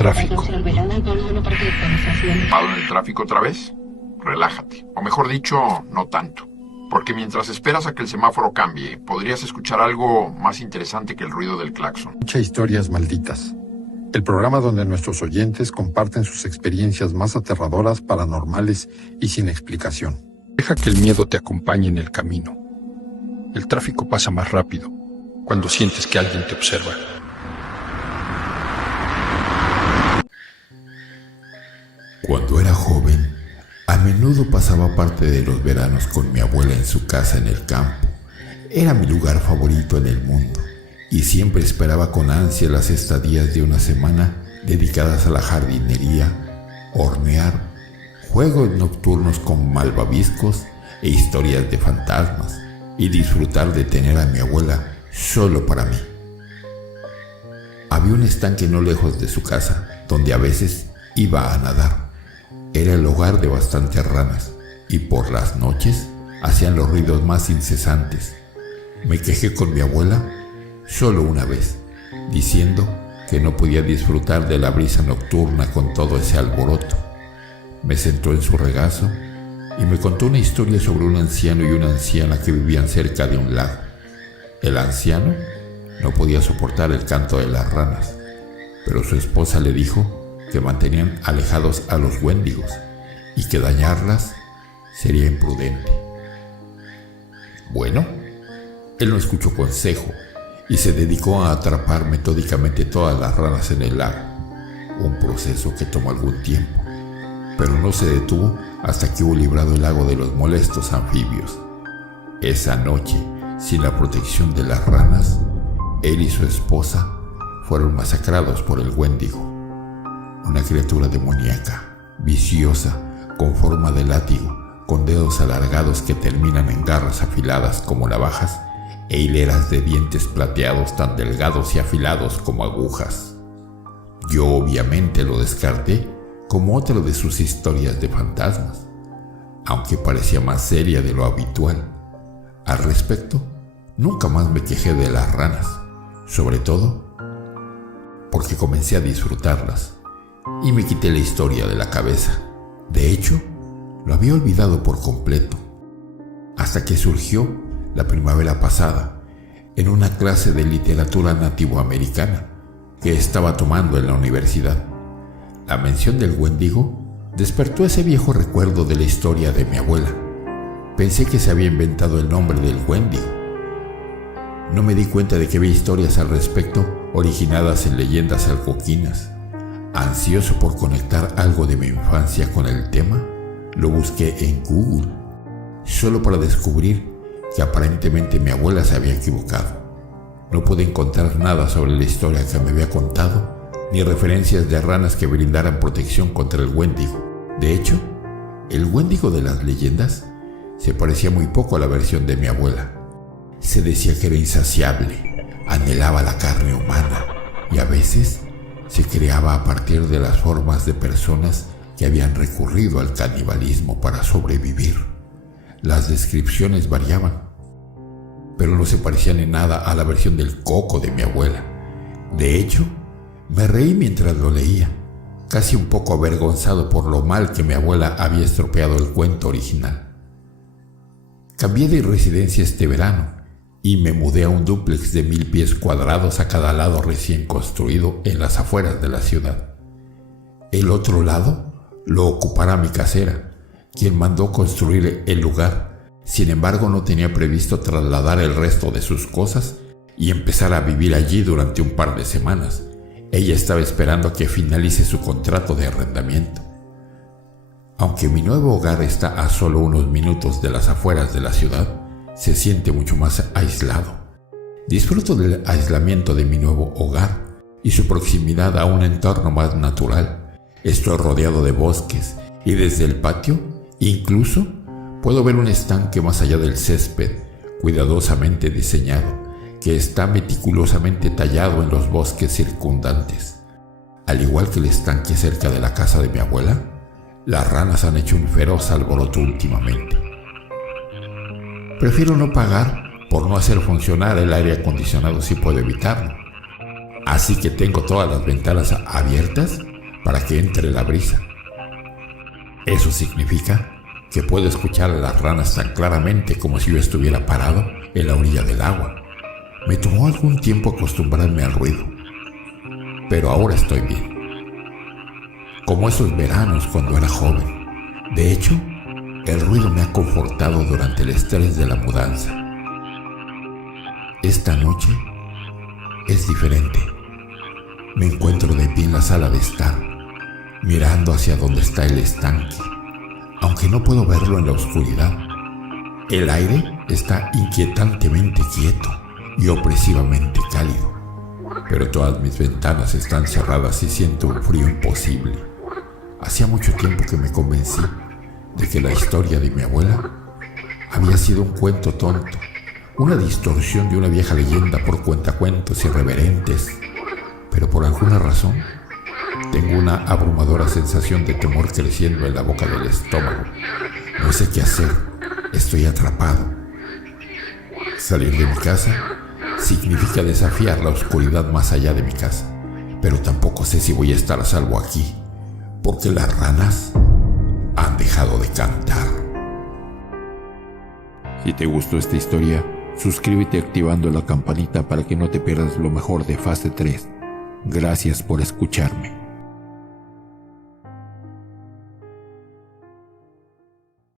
tráfico. ¿Paro en el tráfico otra vez? Relájate. O mejor dicho, no tanto. Porque mientras esperas a que el semáforo cambie, podrías escuchar algo más interesante que el ruido del claxon. Muchas historias malditas. El programa donde nuestros oyentes comparten sus experiencias más aterradoras, paranormales y sin explicación. Deja que el miedo te acompañe en el camino. El tráfico pasa más rápido cuando sientes que alguien te observa. Cuando era joven, a menudo pasaba parte de los veranos con mi abuela en su casa en el campo. Era mi lugar favorito en el mundo y siempre esperaba con ansia las estadías de una semana dedicadas a la jardinería, hornear, juegos nocturnos con malvaviscos e historias de fantasmas y disfrutar de tener a mi abuela solo para mí. Había un estanque no lejos de su casa donde a veces iba a nadar. Era el hogar de bastantes ranas y por las noches hacían los ruidos más incesantes. Me quejé con mi abuela solo una vez, diciendo que no podía disfrutar de la brisa nocturna con todo ese alboroto. Me sentó en su regazo y me contó una historia sobre un anciano y una anciana que vivían cerca de un lago. El anciano no podía soportar el canto de las ranas, pero su esposa le dijo que mantenían alejados a los wendigos y que dañarlas sería imprudente. Bueno, él no escuchó consejo y se dedicó a atrapar metódicamente todas las ranas en el lago, un proceso que tomó algún tiempo, pero no se detuvo hasta que hubo librado el lago de los molestos anfibios. Esa noche, sin la protección de las ranas, él y su esposa fueron masacrados por el wendigo, una criatura demoníaca, viciosa, con forma de látigo, con dedos alargados que terminan en garras afiladas como navajas e hileras de dientes plateados tan delgados y afilados como agujas. Yo obviamente lo descarté como otra de sus historias de fantasmas, aunque parecía más seria de lo habitual. Al respecto, nunca más me quejé de las ranas, sobre todo porque comencé a disfrutarlas y me quité la historia de la cabeza. De hecho, lo había olvidado por completo, hasta que surgió la primavera pasada en una clase de literatura nativoamericana que estaba tomando en la universidad. La mención del wendigo despertó ese viejo recuerdo de la historia de mi abuela. Pensé que se había inventado el nombre del wendigo. No me di cuenta de que había historias al respecto originadas en leyendas algonquinas. Ansioso por conectar algo de mi infancia con el tema, lo busqué en Google, solo para descubrir que aparentemente mi abuela se había equivocado. No pude encontrar nada sobre la historia que me había contado, ni referencias de ranas que brindaran protección contra el wendigo. De hecho, el wendigo de las leyendas se parecía muy poco a la versión de mi abuela. Se decía que era insaciable, anhelaba la carne humana y a veces se creaba a partir de las formas de personas que habían recurrido al canibalismo para sobrevivir. Las descripciones variaban, pero no se parecían en nada a la versión del Coco de mi abuela. De hecho, me reí mientras lo leía, casi un poco avergonzado por lo mal que mi abuela había estropeado el cuento original. Cambié de residencia este verano y me mudé a un dúplex de 1000 pies cuadrados a cada lado recién construido en las afueras de la ciudad. El otro lado lo ocupará mi casera, quien mandó construir el lugar. Sin embargo, no tenía previsto trasladar el resto de sus cosas y empezar a vivir allí durante un par de semanas. Ella estaba esperando a que finalice su contrato de arrendamiento. Aunque mi nuevo hogar está a solo unos minutos de las afueras de la ciudad, se siente mucho más aislado. Disfruto del aislamiento de mi nuevo hogar y su proximidad a un entorno más natural. Estoy rodeado de bosques y desde el patio incluso puedo ver un estanque más allá del césped, cuidadosamente diseñado, que está meticulosamente tallado en los bosques circundantes. Al igual que el estanque cerca de la casa de mi abuela, las ranas han hecho un feroz alboroto últimamente. Prefiero no pagar por no hacer funcionar el aire acondicionado si puedo evitarlo. Así que tengo todas las ventanas abiertas para que entre la brisa. Eso significa que puedo escuchar a las ranas tan claramente como si yo estuviera parado en la orilla del agua. Me tomó algún tiempo acostumbrarme al ruido, pero ahora estoy bien. Como esos veranos cuando era joven. De hecho, el ruido me ha confortado durante el estrés de la mudanza. Esta noche es diferente. Me encuentro de pie en la sala de estar, mirando hacia donde está el estanque. Aunque no puedo verlo en la oscuridad, el aire está inquietantemente quieto y opresivamente cálido. Pero todas mis ventanas están cerradas y siento un frío imposible. Hacía mucho tiempo que me convencí de que la historia de mi abuela había sido un cuento tonto, una distorsión de una vieja leyenda por cuentacuentos irreverentes, pero por alguna razón tengo una abrumadora sensación de temor creciendo en la boca del estómago. No sé qué hacer, estoy atrapado. Salir de mi casa significa desafiar la oscuridad más allá de mi casa, pero tampoco sé si voy a estar a salvo aquí, porque las ranas han dejado de cantar. Si te gustó esta historia, suscríbete activando la campanita para que no te pierdas lo mejor de Fase 3. Gracias por escucharme.